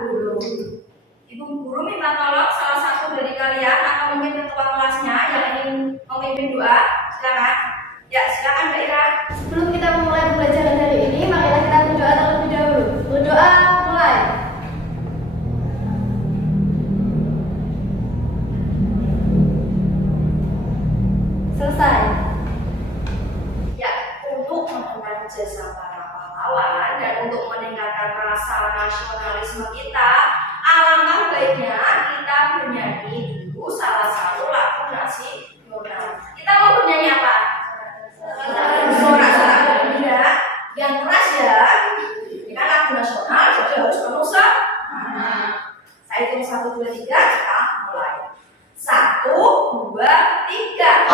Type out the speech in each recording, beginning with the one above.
guru. Ibu guru minta tolong salah satu dari kalian atau mungkin ketua kelasnya yang ingin memimpin doa, silakan. Ya, silakan Mbak Ira. Sebelum kita memulai pembelajaran hari ini, marilah kita berdoa terlebih dahulu. Berdoa, mulai. Selesai. Ya, untuk mengenang jasa para pahlawan dan untuk meningkatkan rasa nasionalisme kita, alangkah baiknya kita bernyanyi dulu salah satu lagu nasional. Kita mau bernyanyi apa? Sorak-sorak gembira yang keras ya. Ini kan lagu nasional, jadi harus penuh semangat. Saya hitung 1, 2, 3, kita mulai. 1, 2, 3.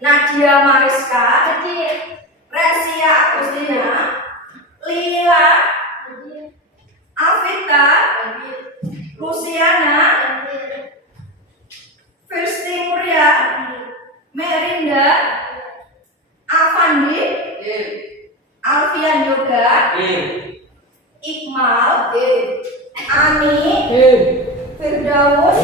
Nadia Mariska, Resia Agustina, Lila, Avita, Luciana, Firsti Muria, Merinda, Avandi, Alfian Yoga, Iqmal, Ani, Firdaus,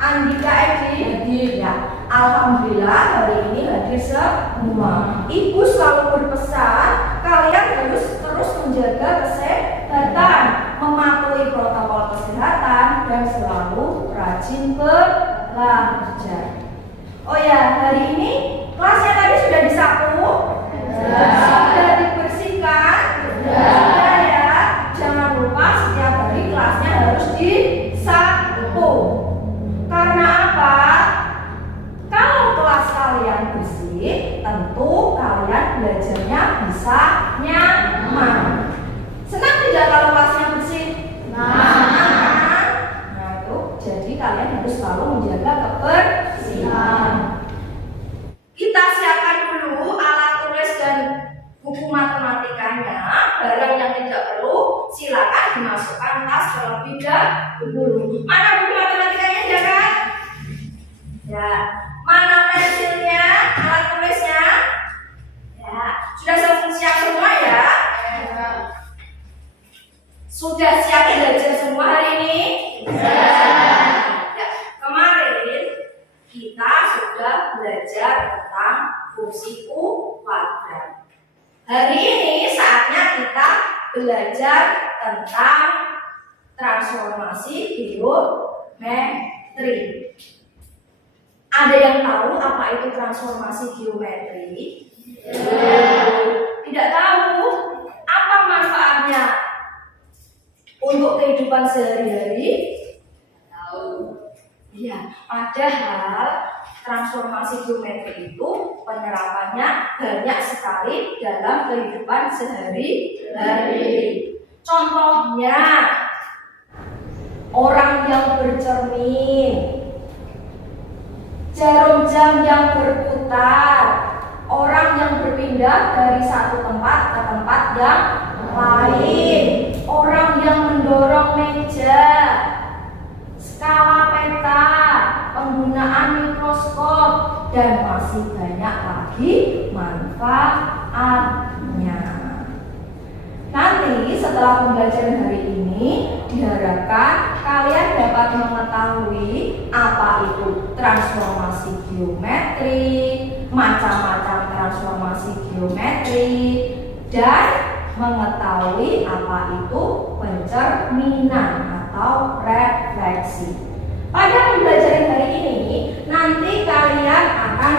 Andika Edi. Ya, alhamdulillah hari ini hadir semua. Ibu selalu berpesan kalian harus terus menjaga kesehatan, mematuhi protokol kesehatan dan selalu rajin belajar. Oh ya, hari ini kelasnya tadi sudah disapu, sudah dibersihkan, sudah ya. Jangan lupa setiap hari kelasnya harus disapu. Karena apa? Kalau kelas kalian bersih, tentu kalian belajarnya bisa nyaman. Senang tidak kalau kelasnya bersih? Nah itu, jadi kalian harus selalu menjaga kebersihan. Kita siapkan dulu alat tulis dan buku matematikanya. Barang yang tidak perlu silakan dimasukkan tas terlebih dahulu. Mana buku matematikanya, ya kan? Ya. Mana pensilnya, alat tulisnya? Ya, sudah siap semua ya? Sudah siap belajar semua hari ini? Ya, kemarin kita sudah belajar tentang fungsi U kuadrat. Hari ini saatnya kita belajar tentang transformasi geometri. Ada yang tahu apa itu transformasi geometri? Tidak tahu. Apa manfaatnya untuk kehidupan sehari-hari? Tahu. Iya, padahal transformasi geometri itu penerapannya banyak sekali dalam kehidupan sehari-hari. Contohnya, orang yang bercermin, jarum jam yang berputar, orang yang berpindah dari satu tempat ke tempat yang lain, orang yang mendorong meja, skala peta, penggunaan mikroskop, dan masih banyak lagi manfaatnya. Nanti setelah pembelajaran hari ini diharapkan kalian dapat mengetahui apa itu transformasi geometri, macam-macam transformasi geometri, dan mengetahui apa itu pencerminan atau refleksi. Pada pembelajaran hari ini, nanti kalian akan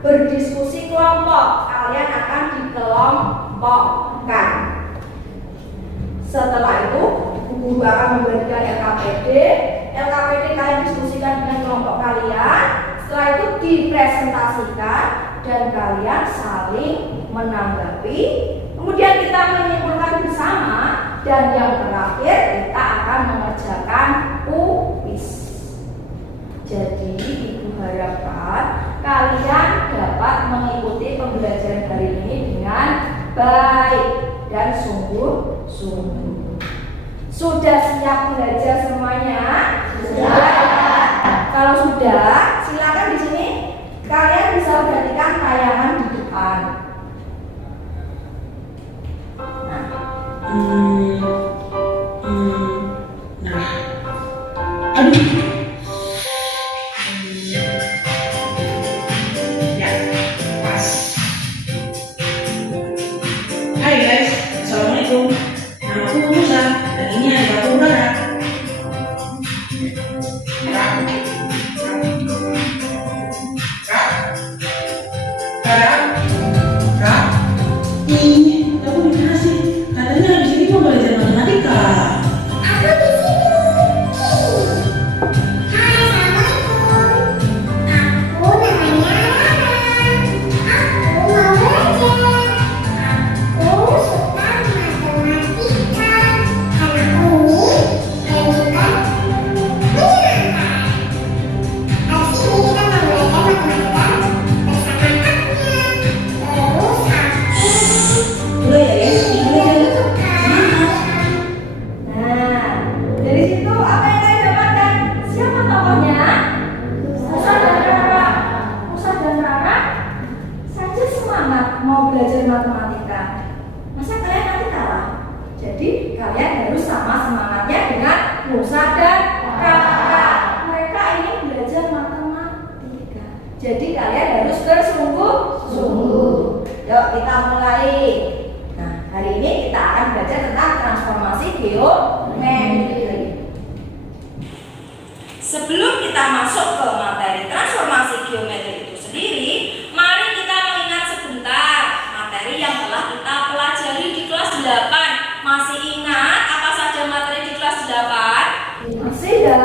berdiskusi kelompok. Kalian akan dikelompokkan. Setelah itu, guru akan memberikan LKPD. LKPD kalian diskusikan dengan kelompok kalian. Setelah itu dipresentasikan dan kalian saling menanggapi. Kemudian kita menyimpulkan bersama, dan yang terakhir kita akan mengerjakan kuis. Jadi ibu harapkan kalian dapat mengikuti pembelajaran hari ini dengan baik dan sungguh-sungguh. Sudah siap belajar semuanya? Sudah. Kalau sudah, silakan di sini kalian bisa perhatikan tayangan di depan. Nah, aduh. Ya, pas. Hai guys, assalamualaikum. Nama aku Musa dan ini adalah aku Rara. Ih, kamu di mana sih? Katanya di sini mau belajar matematika. Aku di sini. Hai, assalamualaikum. Aku namanya Rara. Aku mau belajar. Aku suka matematika karena unik dan juga menyenangkan. Habis ini kita mau belajar matematika bersama kakaknya. Terus Boleh ya guys, boleh ya. semangat. Nah, dari situ apa yang kalian dapatkan? Siapa tokohnya? Musa dan Rara. Musa dan Rara saja semangat mau belajar matematika. Masa kalian nanti kalah? Jadi kalian harus sama semangatnya dengan Musa dan Rara. Mereka ingin belajar matematika. Jadi kalian harus bersungguh-sungguh. Yuk kita mulai. Nah, hari ini kita akan belajar tentang transformasi geometri. Sebelum kita masuk ke materi transformasi geometri itu sendiri, mari kita mengingat sebentar materi yang telah kita pelajari di kelas 8. Masih ingat apa saja materi di kelas 8? Masih ya?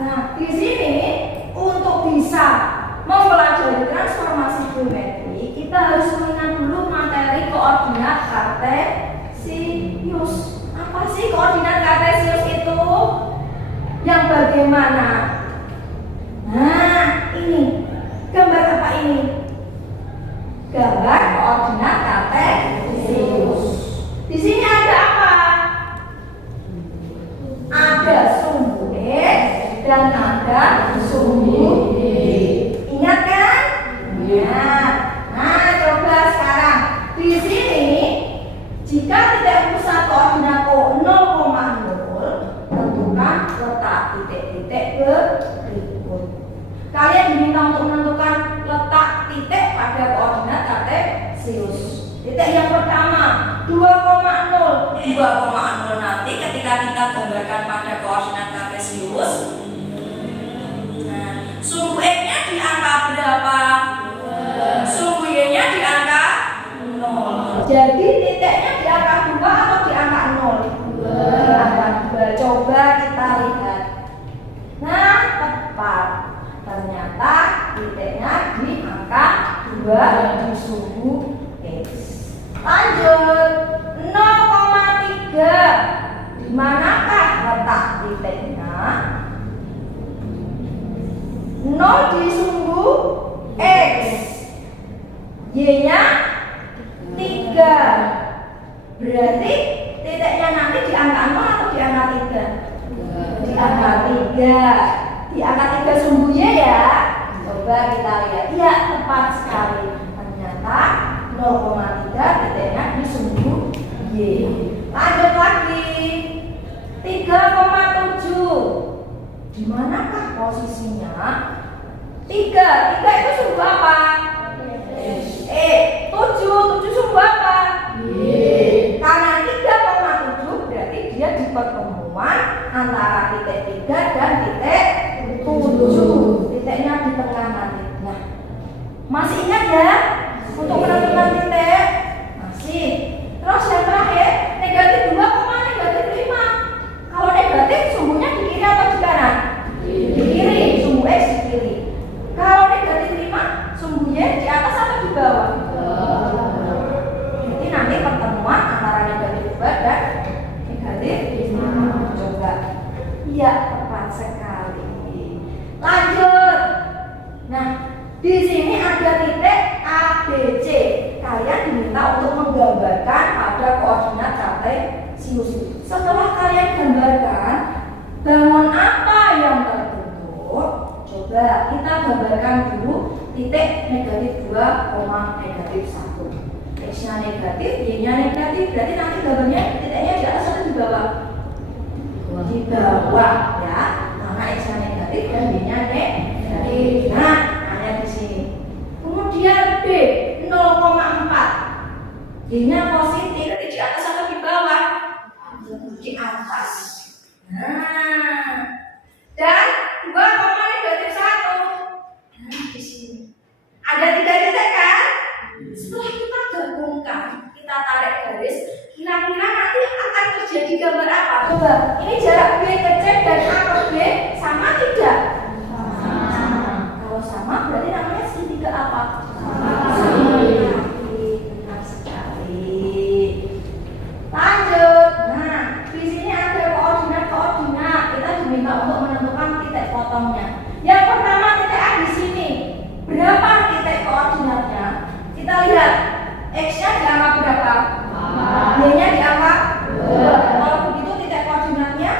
Nah, di sini untuk bisa mempelajari transformasi geometri, kita harus mengingat dulu materi koordinat kartesius. Apa sih koordinat kartesius itu? Yang bagaimana? Nah, ini gambar apa ini? Gambar koordinat kartesius. Di sini ada apa? Ada sumbu X dan ada sumbu Y. Ingat kan? Ingat. Nah, coba sekarang di sini jika titik pusat koordinat 0,0, tentukan letak titik-titik berikut. Kalian diminta untuk menentukan letak titik pada koordinat kartesius. Titik yang pertama 2,0. 2,0 nanti ketika kita gambarkan pada koordinat kartesius. Nah, sumbu X-nya di angka berapa? Sumbu Y-nya di angka 0. Jadi titiknya di angka 2 atau di angka 0? Di angka 2. Coba kita lihat. Nah, tepat. Ternyata titiknya di angka 2 di sumbu X. Lanjut. 0,3. Di manakah letak titiknya? 0 di sumbu X. Y-nya 3. Berarti titiknya nanti di angka 0 atau di angka 3? Di angka 3. Di angka 3 sumbu Y ya. Coba kita lihat. Iya, tepat sekali. Ternyata 0,3 titiknya di sumbu Y. Lanjut lagi. 3,7. Di manakah posisinya? 3 itu sumbu apa? 7 sumbu apa? Karena 3,7 berarti dia di pertemuan antara titik 3 dan titik 7. Titiknya di tengah nanti. Nah, masih ingat ya untuk menentukan titik? Masih. Terus yang terakhir, negatif 2, negatif 5. Kalau negatif sumbunya di kiri atau di kanan? Di kiri, sumbu X di kiri. Kalau negatif 5, sumbu Y di atas atau di bawah? Jadi nanti pertemuan antara negatif 2 dan negatif 5. Coba. Iya, tepat sekali. Lanjut. Nah, di sini ada titik A, B, C. Kalian diminta untuk menggambarkan pada koordinat kartesius. Setelah kalian gambarkan, bangun apa yang terbentuk? Coba kita gambarkan dulu titik negatif 2, negatif 1. X-nya negatif, Y-nya negatif. Berarti nanti gambarnya titiknya di atas atau di bawah? Di bawah ya. Karena X-nya negatif dan Y-nya negatif. Nah, hanya di sini. Kemudian B 0,4. Y-nya positif, berarti di atas atau di bawah? Di atas. Nah, dan 2, negatif 1. Nah, di sini. Ada 3 titik kan? Setelah kita gabungkan, kita tarik garis, kira-kira nanti akan terjadi gambar apa? Coba, ini jarak B ke C dan A ke B sama tidak? Kalau sama berarti namanya segitiga apa? Benar sekali. Lanjut. Nah, di sini ada koordinat. Kita diminta untuk menentukan titik potongnya. Yang pertama titik A di sini. Berapa titik koordinatnya? Kita lihat. X-nya di angka berapa? Y-nya di angka 2. Kalau begitu titik koordinatnya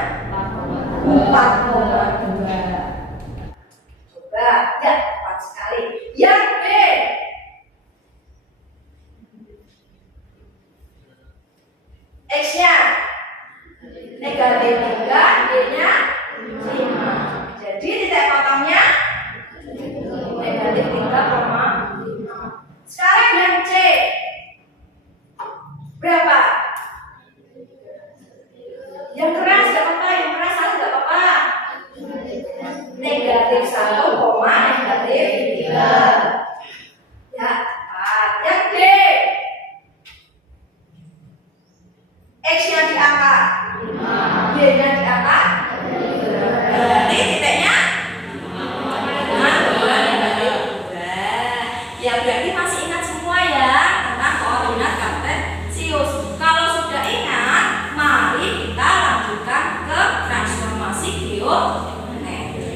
4,2. Coba, ya tepat sekali. Yang B. X-nya negatif 3, Y-nya 5. Jadi titik potongnya negatif 3,5. Sekarang yang C. Berapa? Yang keras gak apa-apa, yang keras satu gak apa-apa. Negatif 1, negatif 3. Ya, yang D. X-nya di angka 5, Y-nya di angka 3. Berarti titiknya negatif 3. Ya berarti masih ingat semua ya tentang koordinat kartesius. Kalau sudah ingat, mari kita lanjutkan ke transformasi geometri.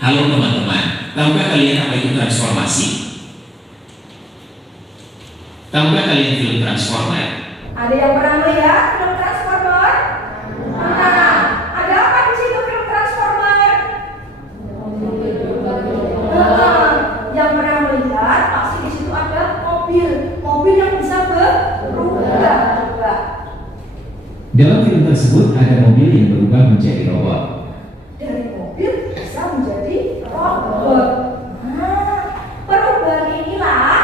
Halo teman-teman, tahukah kalian apa itu transformasi? Tahukah kalian film Transformer? Ada yang pernah melihat film Transformer? Nah, ada apa di situ film Transformer? Yang pernah melihat pasti di situ ada mobil yang bisa berubah. Coba. Dalam film tersebut ada mobil yang berubah menjadi robot. Dari mobil bisa menjadi robot. Nah, perubahan inilah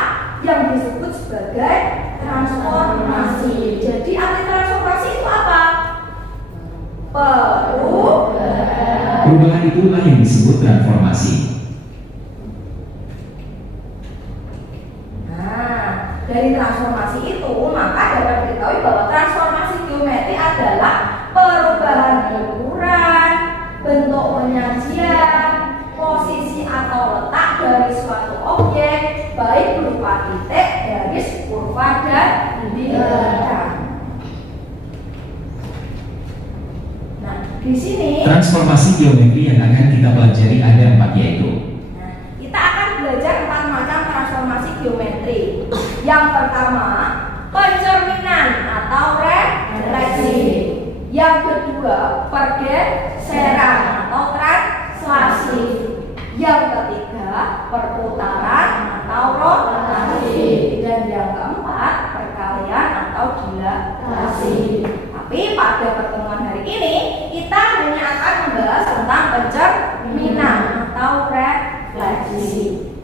yang disebut sebagai transformasi. Jadi arti transformasi itu apa? Perubahan itulah yang disebut transformasi. Nah, dari transformasi itu maka dapat diketahui bahwa transformasi geometri adalah perubahan ukuran, bentuk penyajian, posisi atau letak dari suatu objek, baik berupa titik, garis, kurva, dan bintang. Nah, di sini Transformasi geometri yang akan kita pelajari ada 4 yaitu. Nah, kita akan belajar 4 macam transformasi geometri. Yang pertama, pencerminan atau refleksi. Yang kedua, pergeseran atau translasi. Yang ketiga, perputaran atau rotasi. Dan yang keempat, perkalian atau dilatasi. Tapi pada pertemuan hari ini kita hanya akan membahas tentang pencerminan atau refleksi.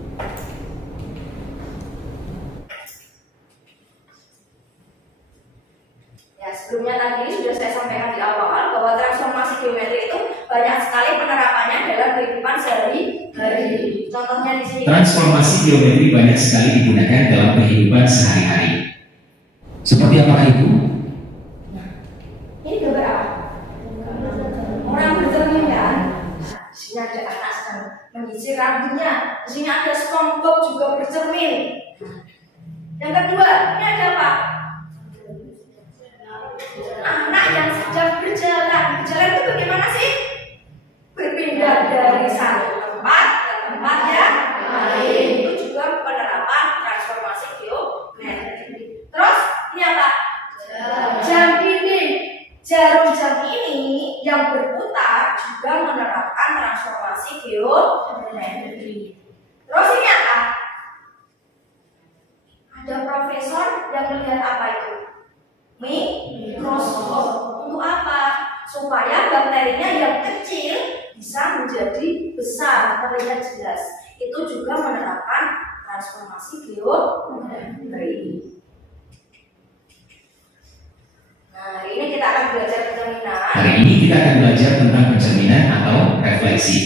banyak sekali penerapannya dalam kehidupan sehari-hari. Contohnya di sini. Transformasi geometri banyak sekali digunakan dalam kehidupan sehari-hari. Seperti apakah itu? Ini gambar apa? Orang bercermin kan? Nah, di sini ada anak sedang menyisir rambutnya. Di sini ada SpongeBob juga bercermin. Yang kedua, ini ada apa? Anak yang sedang berjalan. Berjalan itu bagaimana sih? Berpindah dari satu tempat ke tempat yang lain. Itu juga penerapan transformasi geometri. Terus ini apa? Jam dinding. Jarum jam ini yang berputar juga menerapkan transformasi geometri. Terus ini apa? Ada profesor yang melihat apa itu? Mikroskop. Untuk apa? Supaya bakterinya yang kecil bisa menjadi besar, terlihat jelas. Itu juga menerapkan transformasi geometri. Nah, hari ini kita akan belajar pencerminan. Hari ini kita akan belajar tentang pencerminan atau refleksi.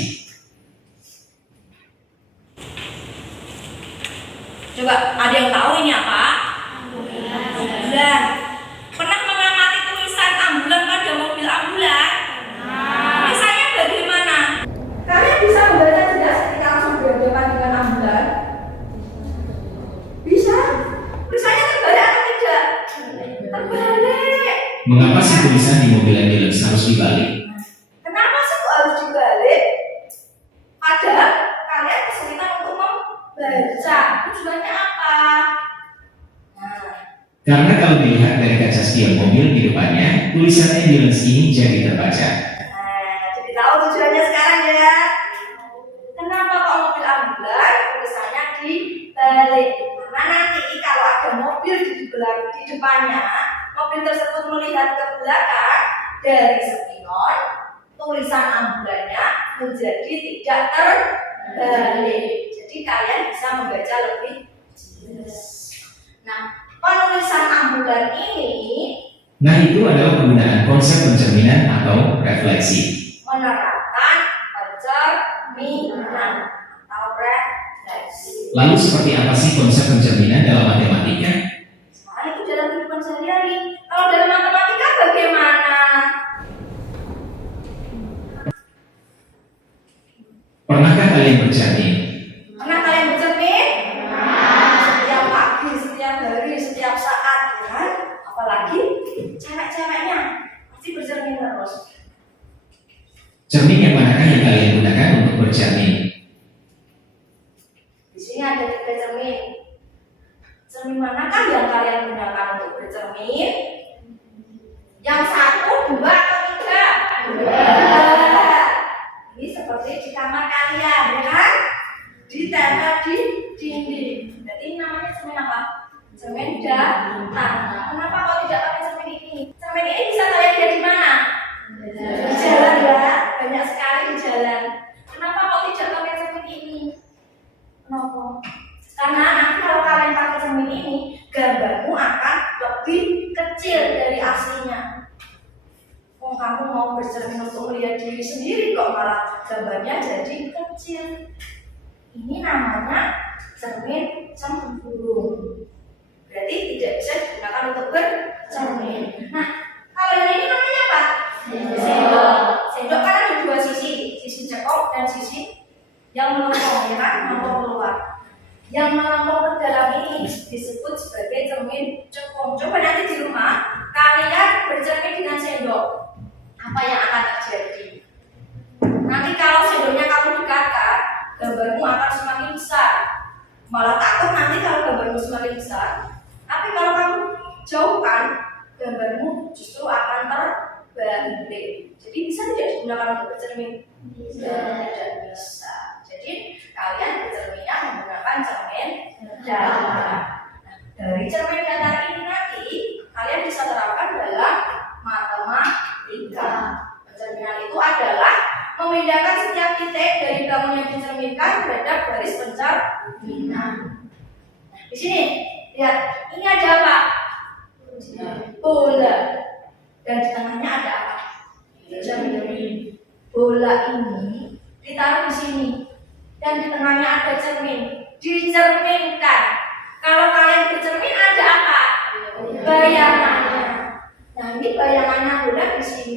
Coba, ada yang tahu ini apa? Ambulan. Pernah mengamati tulisan ambulan pada mobil ambulan? Tulisannya bagaimana? Kalian bisa membaca jelas ketika langsung berhadapan dengan ambulan? Bisa? Tulisannya terbalik atau tidak? Terbalik. Mengapa si tulisan di mobil ambulans harus dibalik? Kenapa sih kok harus dibalik? Padahal kalian kesulitan untuk membaca. Tujuannya apa? Nah, Karena kalau dilihat dari kaca spion mobil di depannya, tulisan ambulans ini jadi terbaca. jadi tahu tujuannya sekarang ya. Kenapa kok mobil ambulan tulisannya dibalik? Karena nanti kalau ada mobil di depannya, mobil tersebut melihat ke belakang dari spion, tulisan ambulannya menjadi tidak terbalik. Jadi kalian bisa membaca lebih jelas. Nah, penulisan ambulan ini Nah, itu adalah penggunaan konsep pencerminan atau refleksi. menerapkan pencerminan atau refleksi. Lalu seperti apa sih konsep pencerminan dalam matematika? Nah, itu dalam kehidupan sehari-hari. Kalau dalam matematika bagaimana? Pernahkah kalian bercermin? Pernah kalian bercermin? Setiap pagi, setiap hari, setiap saat, ya kan? Apalagi cewek-ceweknya pasti bercermin terus. Cermin yang manakah yang kalian gunakan untuk bercermin? Di sini ada 3 cermin. Cermin manakah yang kalian gunakan untuk bercermin? Yang 1, 2, atau 3? 2. Ini seperti di kamar kalian, ya kan? Ditempel di dinding. Berarti ini namanya cermin apa? Cermin datang. Nah, kenapa kok tidak pakai cermin ini? Cermin ini bisa kalian lihat di mana? Di jalan ya, banyak sekali di jalan. Kenapa kok tidak pakai cermin ini? Kenapa? Karena nanti kalau kalian pakai cermin ini, gambarmu akan lebih kecil dari aslinya. Oh, kamu mau bercermin untuk melihat diri sendiri kok malah gambarnya jadi kecil. Ini namanya cermin cembung. Berarti tidak bisa digunakan untuk bercermin. Nah, kalau yang ini namanya apa? Sendok. Sendok kan ada 2 sisi, sisi cekok dan sisi yang melempung, ya kan? Melempung keluar. Yang melempung ke dalam ini disebut sebagai cermin cekung. Coba nanti di rumah kalian bercermin dengan sendok. Apa yang akan terjadi? Nanti kalau sendoknya kamu dekatkan, gambarmu akan semakin besar. Malah takut nanti kalau gambarmu semakin besar. Tapi kalau kamu jauhkan, gambarmu justru akan terbalik. Jadi bisa tidak digunakan untuk bercermin? Tidak bisa. Jadi kalian bercerminnya menggunakan cermin datar. Dari cermin datar ini nanti kalian bisa terapkan dalam matematika. Pencerminan itu adalah memindahkan setiap titik dari bangun yang dicerminkan terhadap garis pencerminan. Nah, di sini lihat, ini ada apa? Bola. Dan di tengahnya ada apa? Cermin. bola ini ditaruh di sini dan di tengahnya ada cermin, dicerminkan. Kalau kalian bercermin ada apa? Bayangannya. Nah, ini bayangannya bola di sini.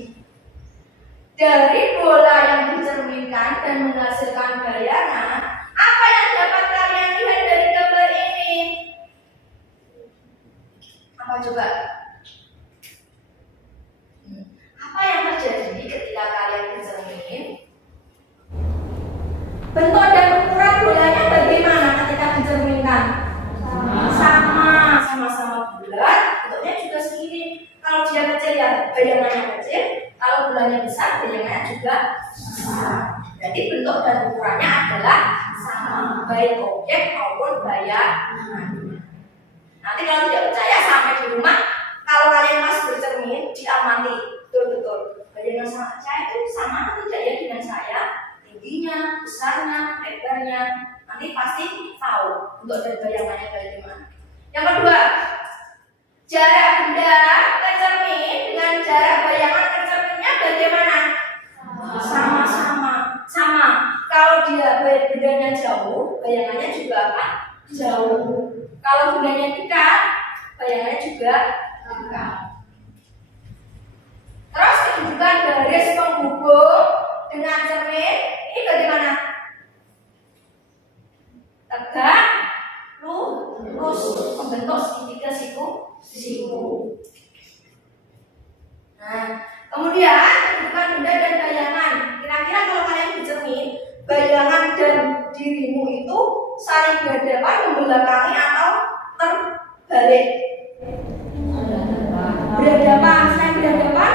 Dari bola yang dicerminkan dan menghasilkan bayangan, apa yang dapat kalian lihat dari gambar ini? Apa coba? Apa yang terjadi ketika kalian bercermin? Bentuk dan ukuran bolanya bagaimana ketika dicerminkan? Sama-sama bulat, bentuknya juga segini. Kalau dia kecil ya bayangannya kecil, kalau bolanya besar bayangannya juga besar. Jadi bentuk dan ukurannya adalah sama, baik objek maupun bayangan. Nanti kalau tidak percaya sampai di rumah, kalau kalian pas bercermin diamati betul-betul bayangan saya itu sama atau tidak ya dengan saya, tingginya, besarnya, lebarnya. Nanti pasti tahu untuk dari bayangannya bagaimana. Yang kedua, jarak benda ke cermin dengan jarak bayangan ke cerminnya bagaimana? Sama. Kalau dia bendanya jauh, bayangannya juga akan jauh. Kalau bendanya dekat, bayangannya juga dekat. Terus kedudukan garis penghubung dengan cermin ini bagaimana? Tegak, lurus, membentuk segitiga siku. Nah, kemudian kedudukan benda dan bayangan. Kira-kira kalau kalian bercermin, bayangan dan dirimu itu saling berhadapan, membelakangi atau terbalik? Berhadapan. Selain berhadapan,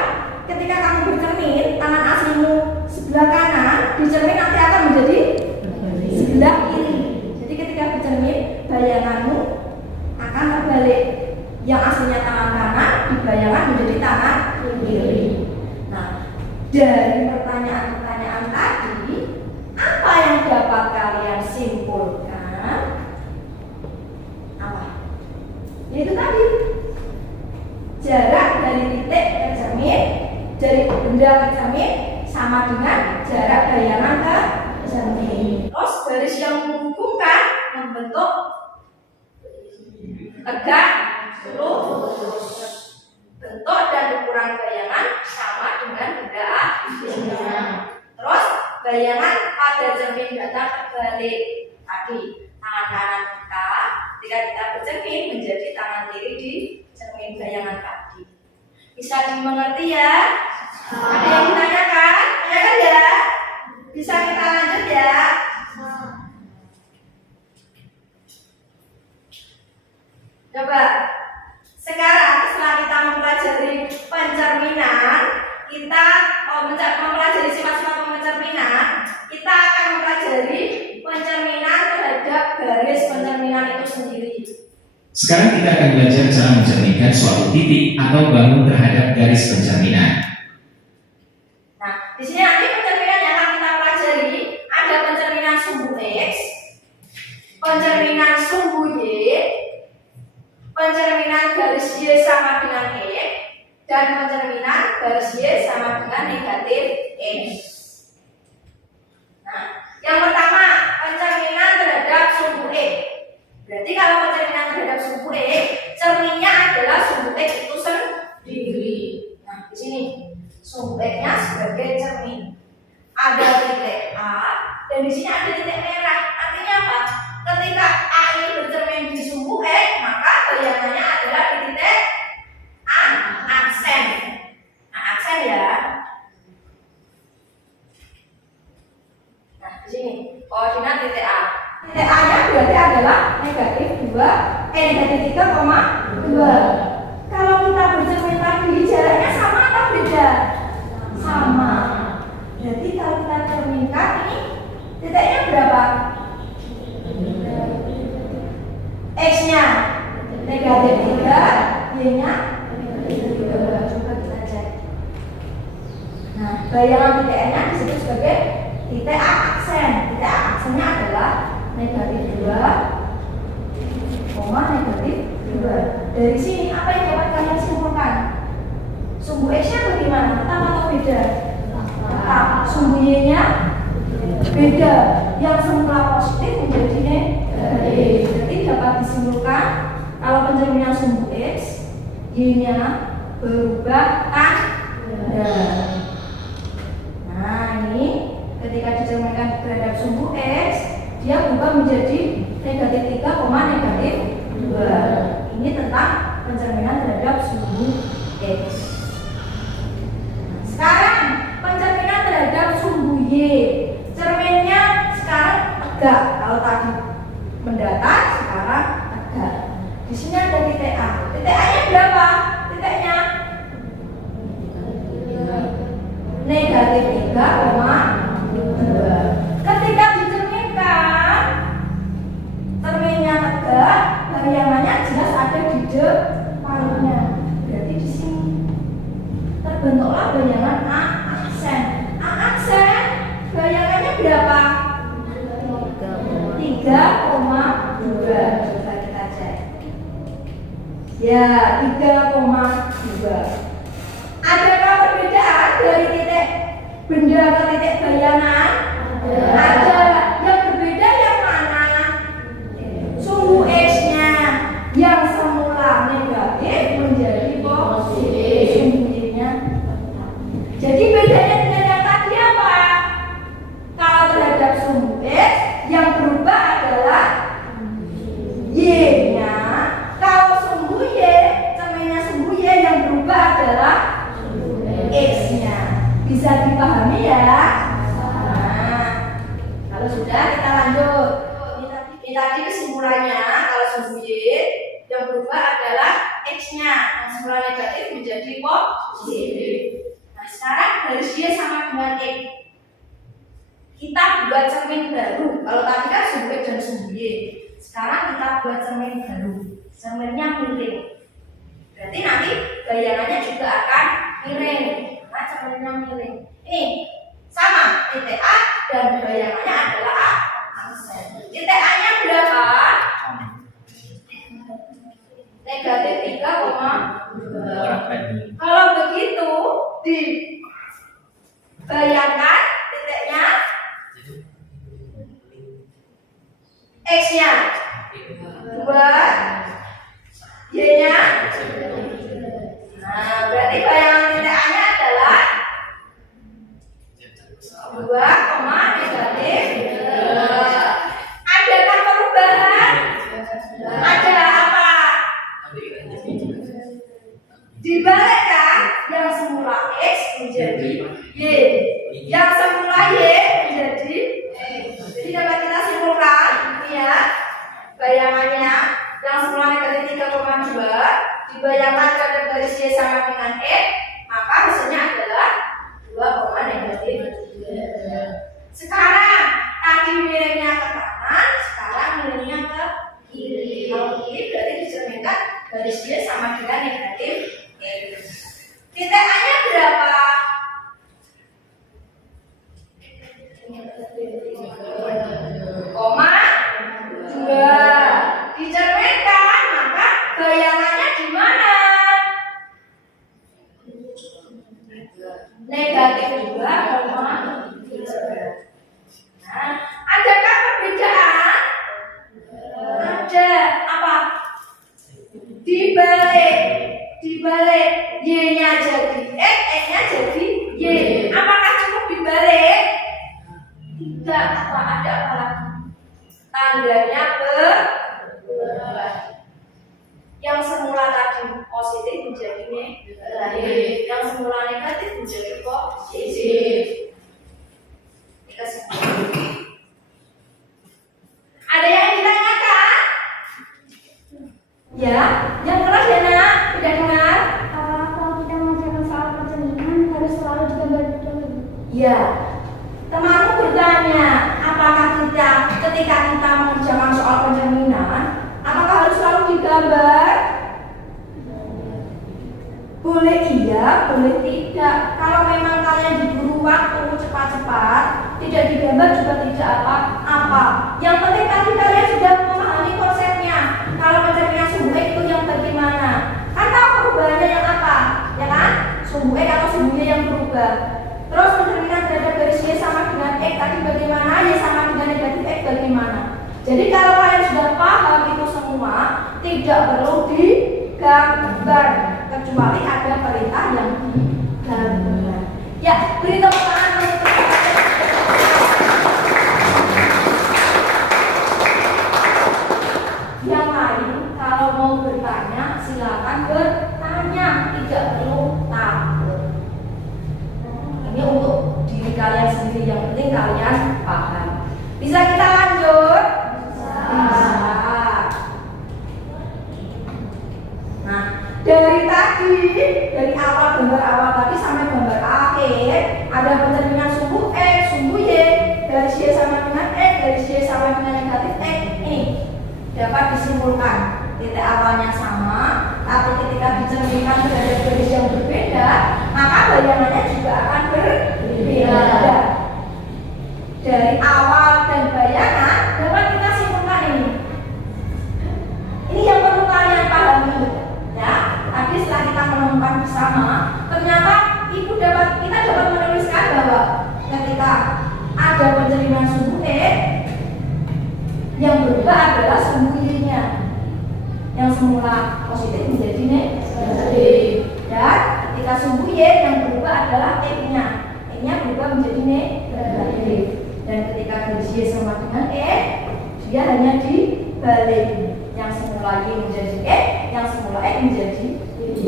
ketika kamu bercermin, tangan aslimu sebelah kanan, di cermin nanti akan menjadi sebelah kiri. Jadi ketika bercermin, bayanganmu akan terbalik. Yang aslinya tangan kanan, di bayangan menjadi tangan kiri. Nah, dari pertanyaan-pertanyaan tadi, apa yang dapat kalian simpulkan? Apa? Yaitu tadi, jarak dari titik ke cermin, dari benda ke cermin sama dengan jarak bayangan ke cermin. Terus garis yang menghubungkan membentuk tegak, lurus. Bentuk dan ukuran bayangan sama dengan benda aslinya. Terus bayangan pada cermin datang terbalik. Tadi tangan kanan kita ketika kita bercermin menjadi tangan kiri di cermin bayangan tadi. Bisa dimengerti ya? Ada yang ditanyakan? Tanyakan ya? Bisa kita lanjut ya? Coba sekarang setelah kita mempelajari pencerminan, kita mempelajari sifat-sifat pencerminan, kita akan mempelajari pencerminan terhadap garis pencerminan itu sendiri. Sekarang kita akan belajar cara mencerminkan suatu titik atau bangun terhadap garis pencerminan. Nah, di sini nanti pencerminan yang akan kita pelajari ada pencerminan sumbu X, pencerminan sumbu Y, pencerminan garis Y sama dengan X, dan pencerminan garis Y sama dengan negatif X. Nah, yang pertama pencerminan terhadap sumbu X. Berarti kalau pencerminan terhadap sumbu X, cerminnya adalah sumbu X itu sendiri. Nah, di sini sumbu X-nya sebagai cermin. Ada titik A dan di sini ada titik merah. Artinya apa? Ketika A ini bercermin di sumbu X, maka bayangannya adalah di titik A, aksen. Nah, aksen ya. Nah, di sini koordinat titik A. Titik A-nya berarti adalah negatif 3,2. Kalau kita bercermin tadi, jaraknya sama atau beda? Sama. Jadi kalau kita cerminkan ini titiknya berapa? X-nya negatif 3, Y-nya negatif 2. Coba kita cek. Nah, bayangan titik N-nya disebut sebagai titik A aksen. Titik A aksennya adalah negatif 2, negatif 2. Dari sini apa yang dapat kalian simpulkan? Sumbu X-nya bagaimana? Tetap atau beda? Tetap. Sumbu Y-nya beda. Yang semula positif menjadi negatif. Jadi dapat disimpulkan kalau pencerminan sumbu X, Y-nya berubah tanda. Nah, ini ketika dicerminkan terhadap sumbu X, dia berubah menjadi negatif 3, negatif 2. Ini tentang pencerminan terhadap sumbu X. Sekarang pencerminan terhadap sumbu Y. Cerminnya sekarang tegak. Kalau tadi mendatar, sekarang tegak. Di sini ada titik A. Titik A-nya berapa? Titiknya negatif 3,2. Ketika dicerminkan, cerminnya tegak, bayangannya jelas ada di depannya. Berarti di sini terbentuklah bayangan A aksen. A aksen bayangannya berapa? 3,2. Coba kita cek. Ya, 3,2. Adakah perbedaan dari titik benda ke titik bayangan? Ada. Yang berbeda yang mana? Sumbu X-nya yang semula negatif menjadi positif. Sumbu Y-nya. Jadi bedanya dengan yang tadi apa? Kalau terhadap sumbu X yang berubah adalah Y-nya. Kalau sumbu Y, cerminnya sumbu Y yang berubah adalah X-nya. Bisa dipahami ya? Nah, kalau sudah kita lanjut. Ini tadi kesimpulannya, kalau sumbu Y yang berubah adalah X-nya. Yang semula negatif menjadi positif. Nah, sekarang garis Y sama dengan X. Kita buat cermin baru. Kalau tadi kan sumbu X dan sumbu Y. Sekarang kita buat cermin baru. Cerminnya miring. Berarti nanti bayangannya juga akan miring. Nah, cerminnya miring. Ini sama titik A dan bayangannya adalah A aksen. Titik A-nya berapa? Negatif 3,2. Kalau begitu dibayangkan titiknya X-nya 2, Y-nya. Nah, berarti bayangan titik A-nya adalah 2, negatif 2. Adakah perubahan? Ada apa? Dibalikkan yang semula X menjadi Y. Yang semula Y menjadi X. Jadi dapat kita simpulkan ini ya. Bayangannya yang semula negatif 3,2 dibayangkan terhadap garis Y sama dengan X, maka hasilnya adalah 2, negatif 2. Sekarang tadi miringnya ke kanan, sekarang miringnya ke kiri. Kalau kiri berarti dicerminkan garis Y sama dengan negatif X. Titik A-nya berapa? Koma 2. Dicerminkan, maka bayangannya di mana? Negatif 2,3. Nah, adakah perbedaan? Ada. Apa? Dibalik Y-nya jadi X, X-nya jadi Y. Apakah cukup dibalik? Tidak. Apa ada apa lagi? Tandanya berubah. Yang semula tadi positif menjadi negatif. Yang semula negatif menjadi positif. Ada yang ditanyakan? Ya, yang keras ya nak, udah dengar? Kalau kita mengajarkan soal pencerminan harus selalu digambar dulu. Ya, temanmu bertanya, apakah ketika kita mengerjakan soal pencerminan, apakah harus selalu digambar? Boleh iya, boleh tidak. Kalau memang kalian diburu waktu cepat-cepat, tidak digambar juga tidak apa-apa. Yang penting tadi kalian sudah memahami konsepnya. Kalau pencerminan sumbu X itu yang bagaimana? Kan tahu perubahannya yang apa? Ya kan? Sumbu X atau sumbu Y yang berubah. Terus pencerminan terhadap garis garis Y sama dengan X tadi bagaimana? Y sama dengan negatif X bagaimana? Jadi kalau kalian sudah paham itu semua, tidak perlu digambar kecuali ada perintah yang digambar. Ya, beri tepuk tangan untuk yang lain. Kalau mau bertanya, silakan bertanya, tidak perlu takut. Ini untuk diri kalian sendiri, yang penting kalian paham. Bisa kita lanjut? Bisa. Nah, dari tadi, dari awal gambar awal tadi sampai gambar akhir, ada pencerminan sumbu X, sumbu Y, garis Y sama dengan X, garis Y sama dengan negatif X. Ini dapat disimpulkan titik awalnya sama, tapi ketika dicerminkan terhadap garis yang berbeda, maka bayangannya juga akan berbeda. Dari awal dan bayangan dapat kita simpulkan ini. Ini yang perlu kalian pahami, ya. Tadi setelah kita menemukan bersama, ternyata kita dapat menuliskan bahwa ketika ada pencerminan sumbu X, yang berubah adalah sumbu Y-nya. Yang semula positif menjadi negatif. Dan ketika sumbu Y yang berubah adalah X-nya. X-nya berubah menjadi negatif. Dan ketika garis Y sama dengan X, dia hanya dibalik. Yang semula Y menjadi X, yang semula X menjadi Y.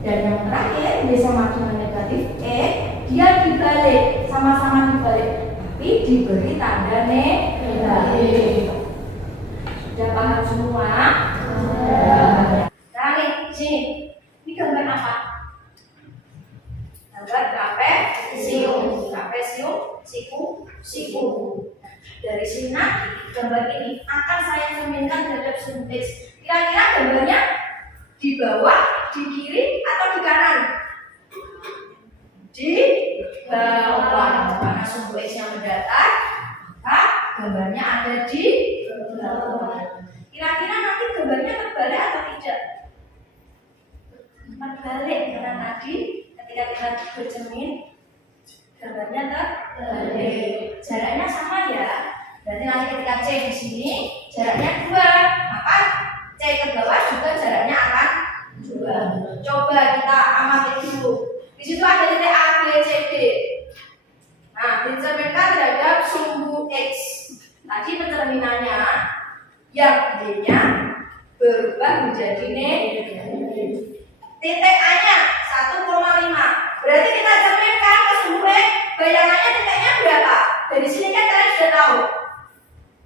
Dan yang terakhir Y sama dengan negatif X, dia dibalik, sama-sama dibalik, tapi diberi tanda negatif. Sudah paham semua? Nah nih, sini. Ini gambar apa? Gambar trapesium. Trapesium, siku. Dari sini gambar ini akan saya cerminkan terhadap sumbu X. Kira-kira gambarnya di bawah, di kiri, atau di kanan? Di bawah. Karena sumbu X-nya mendatar, maka gambarnya ada di bawah. Kira-kira nanti gambarnya terbalik atau tidak? Terbalik, karena tadi ketika kita bercermin gambarnya terbalik. Jaraknya sama ya. Berarti nanti ketika C di sini jaraknya 2, maka C ke bawah juga jaraknya akan 2. Coba kita amati dulu. Di situ ada titik A, B, C, D. Nah, dicerminkan terhadap sumbu X. Tadi pencerminannya yang Y-nya berubah menjadi negatif. Titik A-nya 1,5. Berarti kita cerminkan ke sumbu X, bayangannya titiknya berapa? Dari sini kan kalian sudah tahu.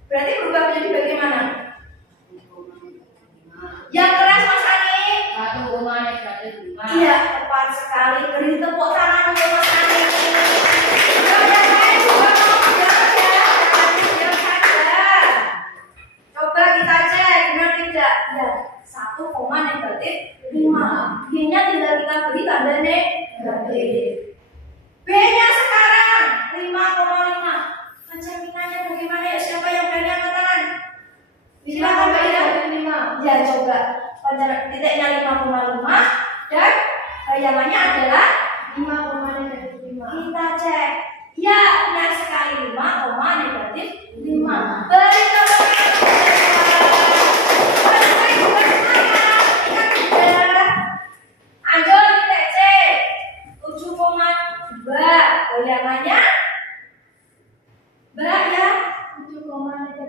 Berarti berubah menjadi bagaimana? Yang keras Mas Ani? 1,5. Iya, tepat sekali. Beri tepuk tangan untuk Mas Ani. Yang lain juga mau menjawab ya. Diam saja. Coba kita cek, benar tidak? Ya, 1, negatif 5. Y-nya tinggal kita beri tanda negatif. B-nya sekarang 5,5. Pencerminannya bagaimana ya? Siapa yang berani angkat tangan? Silakan Mbak Ida. 5. Ya, coba. Titiknya 5,5 dan bayangannya adalah 5,5. Kita cek. Ya, benar sekali 5,5. Beri tepuk tangan. Lanjut titik C. 7,2. Bayangannya Mbak ya 7,2.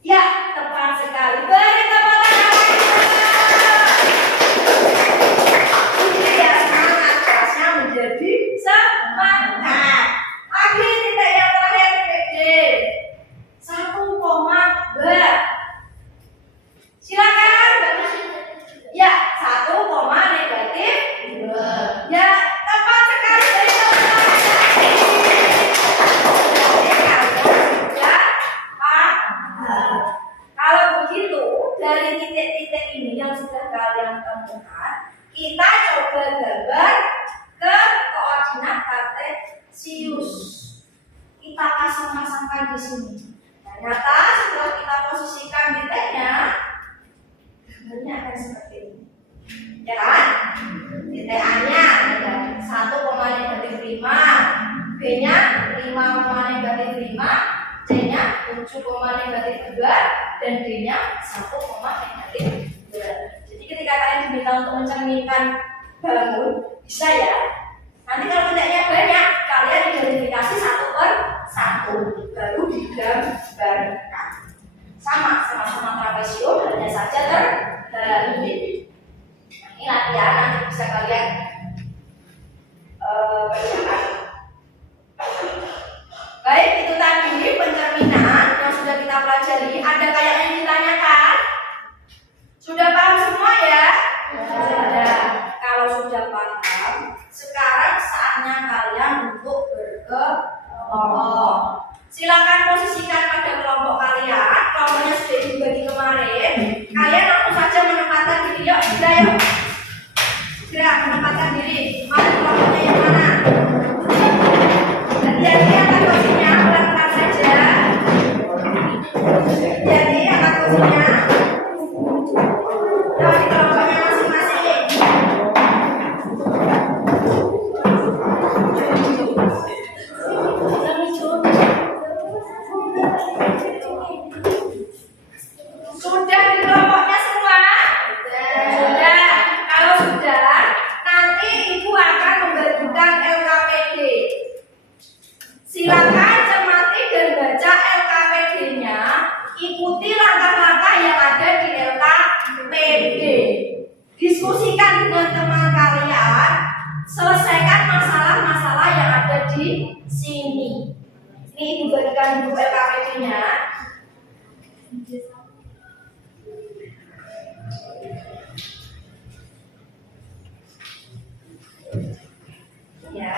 Ya, tepat sekali. Beri tepuk tangan. Ini ya, semangat kelasnya menjadi semangat. Lagi titik yang terakhir titik D. 1,2. Silakan. Ya, 1,2. Ya, tepat sekali. Beri tepuk tangan. Kalau begitu, 7,-2 dan D-nya 1,-2. Jadi ketika kalian diminta untuk mencerminkan bangun, bisa ya. Nanti kalau nilainya banyak, kalian identifikasi 1/1 baru digambarkan. Sama-sama trapesium, hanya saja terbalik. Ini latihan, nanti bisa kalian bacakan. Baik, itu tadi pencerminan yang sudah kita pelajari. Ada kayak yang ditanyakan? Sudah paham semua ya? Sudah. Kalau sudah paham, sekarang saatnya kalian untuk berkelompok. Silakan posisikan pada kelompok kalian. Kelompoknya sudah dibagi kemarin. Kalian langsung saja menempatkan diri. Yuk, sudah yuk. Segera menempatkan diri. Mana kelompoknya yang mana? Jadi angkat kursinya pelan-pelan saja. Jadi angkat kursinya. Dari kelompoknya masing-masing. Sudah di kelompoknya semua? Sudah. Kalau sudah, nanti ibu akan membagikan LKPD. Silakan cermati dan baca LKPD-nya. Ikuti langkah-langkah yang ada di LKPD. Diskusikan dengan teman kalian. Selesaikan masalah-masalah yang ada di sini. Ini ibu berikan buku LKPD-nya. Ya.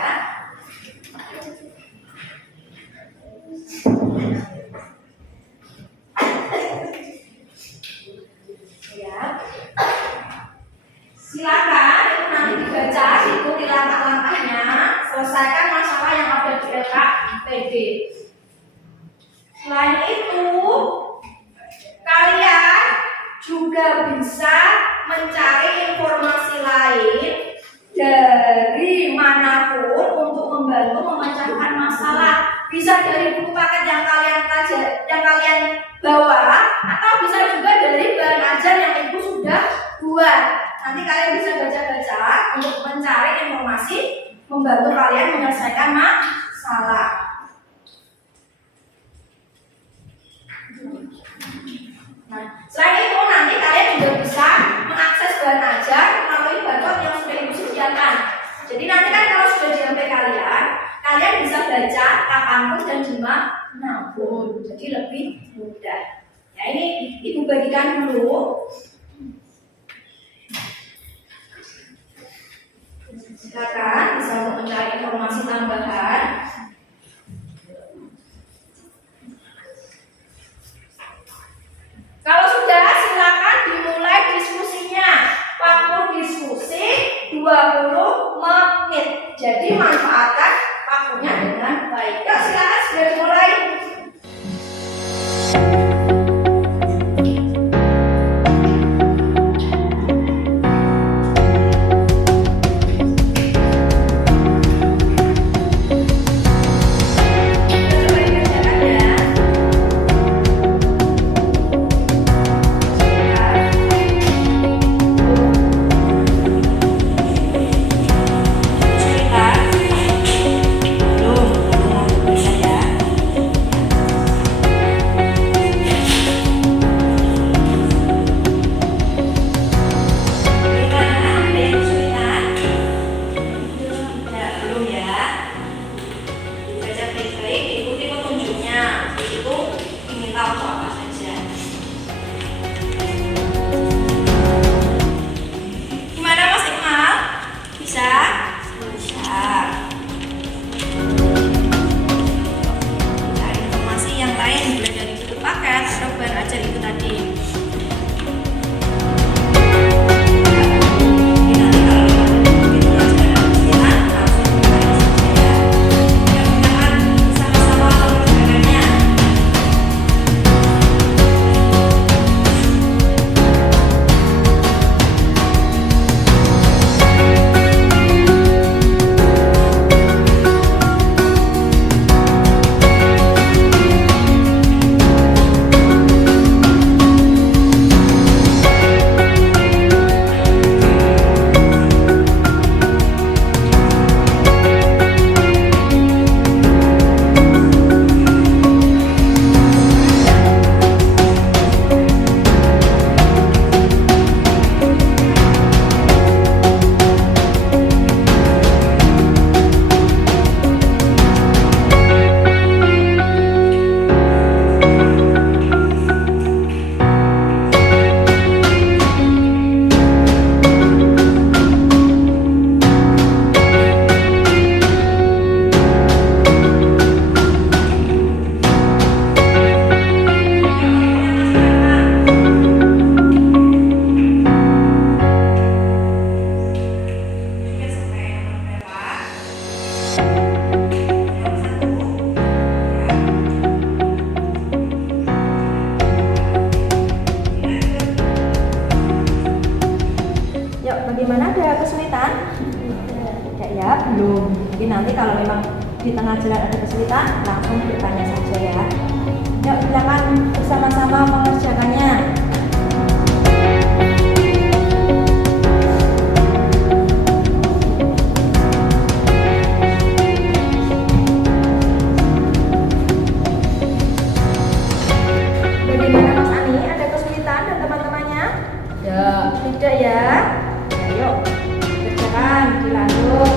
Ya. Silakan itu nanti dibaca, ikuti langkah-langkahnya, selesaikan masalah yang ada di LKPD. Selain itu, kalian juga bisa mencari informasi lain dari manapun untuk membantu memecahkan masalah. Bisa dari buku paket yang kalian bawa, atau bisa juga dari bahan ajar yang ibu sudah buat. Nanti kalian bisa baca-baca untuk mencari informasi membantu kalian menyelesaikan masalah. Nah, selain itu nanti kalian juga bisa mengakses bahan ajar melalui barcode yang sudah ibu sediakan. Jadi nanti kan kalau sudah di HP kalian bisa baca kapanpun dan dimanapun. Jadi lebih mudah. Ya ini ibu bagikan dulu. Silakan bisa untuk mencari informasi tambahan. Kalau sudah, silakan dimulai diskusinya. Waktu diskusi 20 menit. Jadi manfaatkan waktunya dengan baik. Ya, silakan sudah dimulai. ya? Belum. Mungkin nanti kalau memang di tengah jalan ada kesulitan, langsung bertanya saja ya. Yuk, silakan bersama-sama mengerjakannya. Bagaimana Mas Ani? Ada kesulitan dan teman-temannya? Tidak ya? Ayo, kerjakan, dilanjut.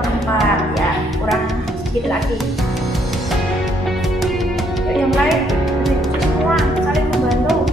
nomor 4 ya, kurang sedikit lagi. Yuk yang lain, semua saling membantu.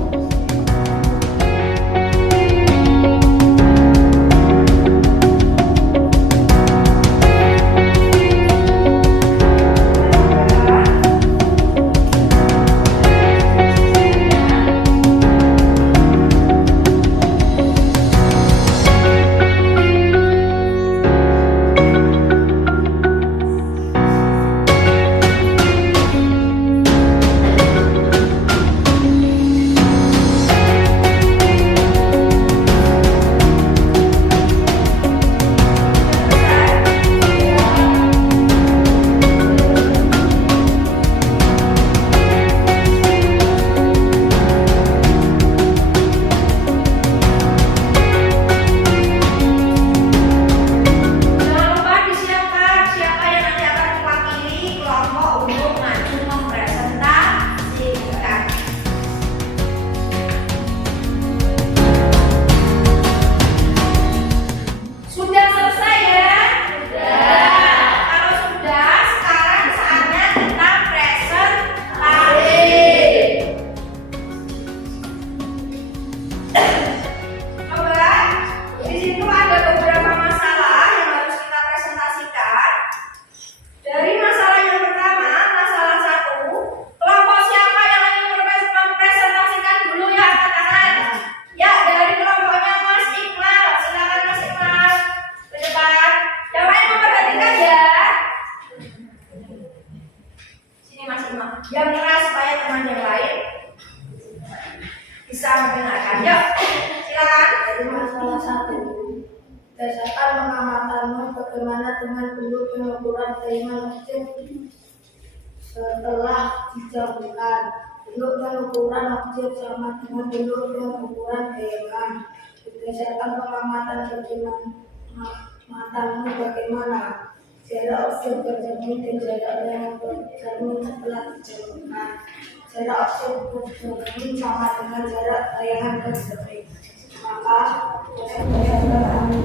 Yang keras supaya teman yang lain bisa mendengarkan. Yuk, silakan. Dari masalah 1. Berdasarkan pengamatanmu, bagaimana dengan bentuk pengukuran keiman masjid setelah dijauhkan? Bentuk pengukuran masjid sama dengan bentuk pengukuran keiman. Berdasarkan pengamatan bagaimana jarak objek berjamin dan jarak yang berjamin setelah dijauhkan. Jarak objek berjamin sama dengan jarak layangan tersebut. Maka berdasarkan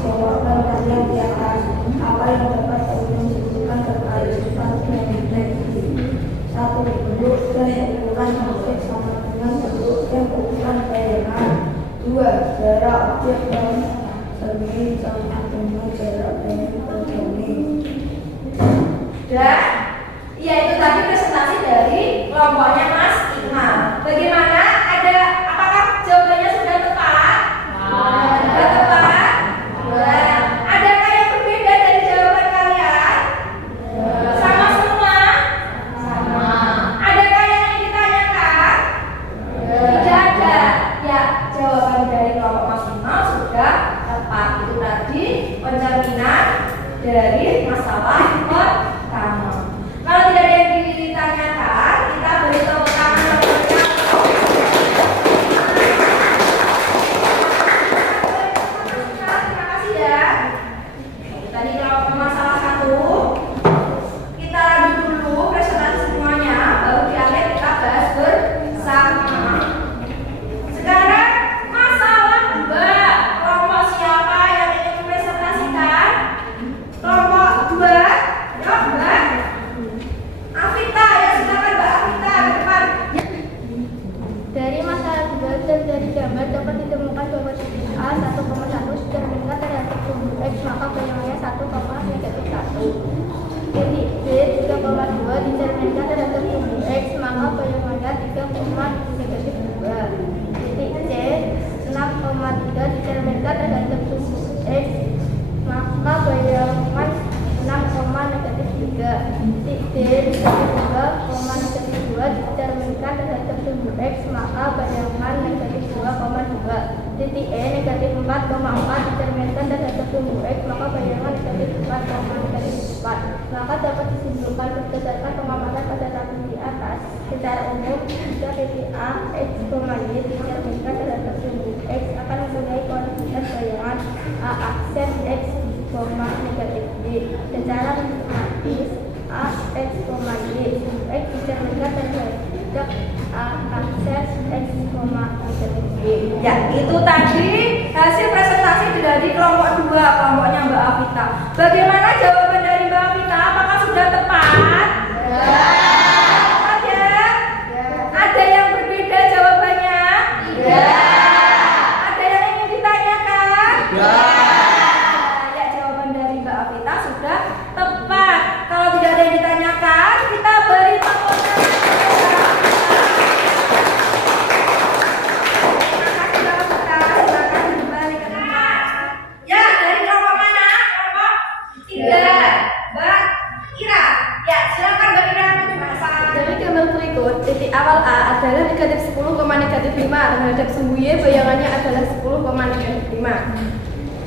jawaban kalian di atas, apa yang dapat kalian sebutkan terkait sesuatu yang diteliti? 1. Bentuk dan ukuran objek sama dengan bentuk dan ukuran layangan. 2. Jarak objek dan cermin sama dengan jarak layangan tercermin. Dan ya itu tadi presentasi dari kelompoknya Mas Iqmal. Bagaimana? Apakah jawabannya sudah tepat? Sudah tepat? Adakah yang berbeda dari jawaban kalian? Sama semua? Sama. Adakah yang ingin ditanyakan? Tidak ada. Ya, jawaban dari kelompok Mas Iqmal sudah tepat. Itu tadi pencerminan dari masalah pertama. Kalau tidak ada yang ditanyakan, kita beri tepuk tangan. Terima kasih ya. Tadi kalau masalah 1, kita lanjut dulu presentasi semuanya, baru di akhir kita bahas bersama. Sekarang masalah 2, kelompok siapa yang ingin mempresentasikan? Kelompok 2, yuk Mbak Afita, ya silakan Mbak Afita ke depan. Dari masalah 2 dan dari gambar dapat ditemukan bahwa titik A 1,1 dicerminkan terhadap sumbu X, maka bayangannya 1,-1. Titik B 3,2 dicerminkan terhadap sumbu X, maka bayangannya 3,-2. Titik C 6,3 dicerminkan terhadap sumbu X, maka bayangan 6,-3. Titik D 2,-2 dicerminkan terhadap sumbu X, maka bayangan -2,2. Titik E -4,4 dicerminkan terhadap sumbu X, maka bayangan -4,4. Maka dapat disimpulkan berdasarkan pengamatan pada tabel di atas. Secara umum, jika titik A, X, Y dicerminkan terhadap sumbu X akan mempunyai koordinat bayangan A aksen X, -Y. Secara matematis, A, X, Y, sumbu X dicerminkan terhadap A aksen X, -Y. Ya, itu tadi hasil presentasi dari kelompok 2, kelompoknya Mbak Afita. Bagaimana jawaban dari Mbak Afita? Apakah sudah tepat? Tepat ya? Ada yang berbeda jawabannya? Ada yang ingin ditanyakan? Ya, jawaban dari Mbak Afita sudah tepat. Kalau tidak ada yang ditanyakan, kita beri tepuk tangan. Ya, dari kelompok mana? Kelompok 3. Mbak Ira. Ya, silakan Mbak Ira untuk masalah. Dari gambar berikut, titik awal A adalah negatif 10,-5 terhadap sumbu Y, bayangannya adalah 10,-5.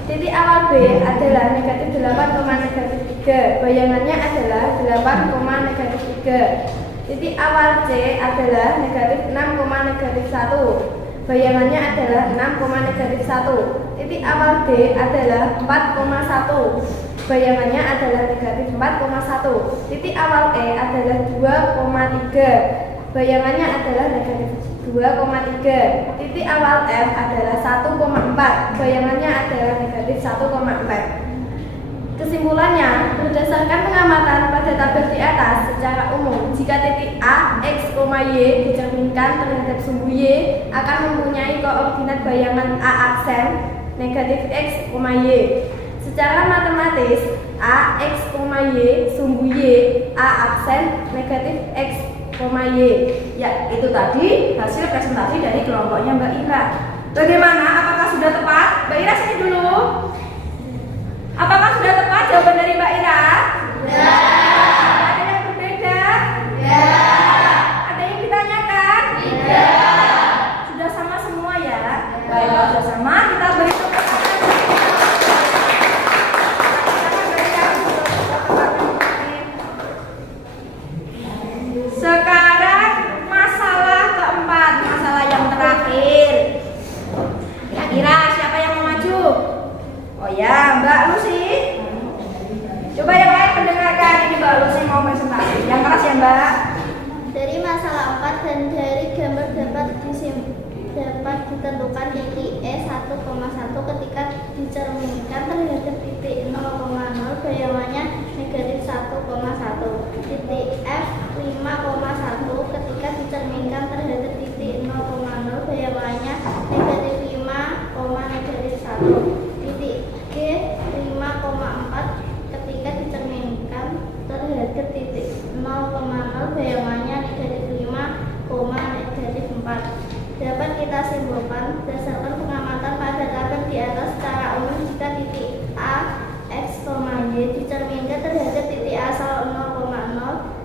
Titik awal B adalah negatif 8,-3, bayangannya adalah 8,-3. Titik awal C adalah negatif 6,-1, bayangannya adalah 6,-1. Titik awal D adalah 4,1, bayangannya adalah negatif 4,1. Titik awal E adalah 2,3, bayangannya adalah negatif 2,3. Titik awal F adalah 1,4, bayangannya adalah negatif 1,4. Kesimpulannya, berdasarkan pengamatan pada tabel di atas, secara umum, jika titik A, X, Y dicerminkan terhadap sumbu Y, akan mempunyai koordinat bayangan A aksen negatif X, Y. Secara matematis, A, X, Y, sumbu Y, A aksen negatif X, Y. Ya, itu tadi hasil presentasi dari kelompoknya Mbak Ira. Bagaimana? Apakah sudah tepat? Mbak Ira sini dulu. Apakah sudah tepat jawaban dari Mbak Ira? Ya. Ada yang berbeda? Ya. Ada yang ditanyakan? Ya. Sudah sama semua ya? Baik, kalau sudah sama, kita beri tepuk tangan. Sekarang masalah keempat, masalah yang terakhir. Kira-kira siapa yang mau maju? Oh ya, Mbak Lucy. Coba yang lain mendengarkan, ini Mbak Lucy mau presentasi. Yang keras ya Mbak. Dari masalah 4 dan dari gambar dapat ditentukan titik E 1,1 ketika dicerminkan terhadap titik 0,0, bayangannya negatif 1,1. Titik F 5,1 ketika dicerminkan terhadap titik 0,0, bayangannya negatif 5,-1. Titik G 5,4 ketika dicerminkan terhadap titik 0,0, bayangannya negatif 5,-4. Dapat kita simpulkan berdasarkan pengamatan pada tabel di atas, secara umum jika titik A, X, Y dicerminkan terhadap titik asal 0,0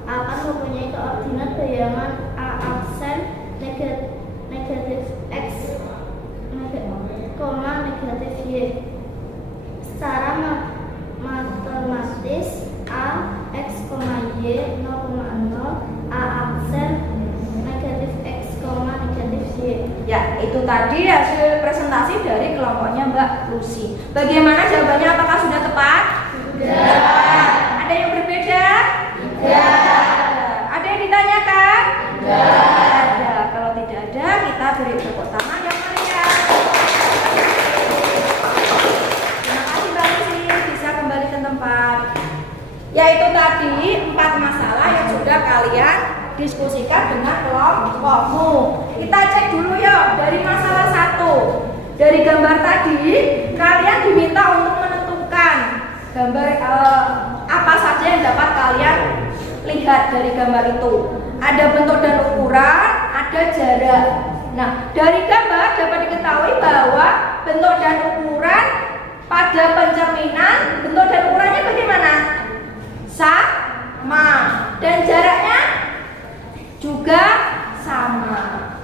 akan mempunyai koordinat bayangan A aksen negatif X, negatif Y. Secara matematis A, X, Y 0,0, A aksen negatif X, negatif Y. Ya, itu tadi hasil presentasi dari kelompoknya Mbak Lucy. Bagaimana jawabannya? Apakah sudah tepat? Sudah. Ada yang berbeda? Tidak. Ada yang ditanyakan? Tidak ada. Kalau tidak ada, kita beri tepuk tangan yang meriah. Terima kasih Mbak Lucy, bisa kembali ke tempat. Yaitu tadi 4 masalah yang sudah kalian diskusikan dengan kelompokmu. Kita cek dulu ya dari masalah 1. Dari gambar tadi, kalian diminta untuk menentukan gambar apa saja yang dapat kalian lihat dari gambar itu. Ada bentuk dan ukuran, ada jarak. Nah, dari gambar dapat diketahui bahwa bentuk dan ukuran pada pencerminan, bentuk dan ukurannya bagaimana? Sama. Dan jaraknya juga sama.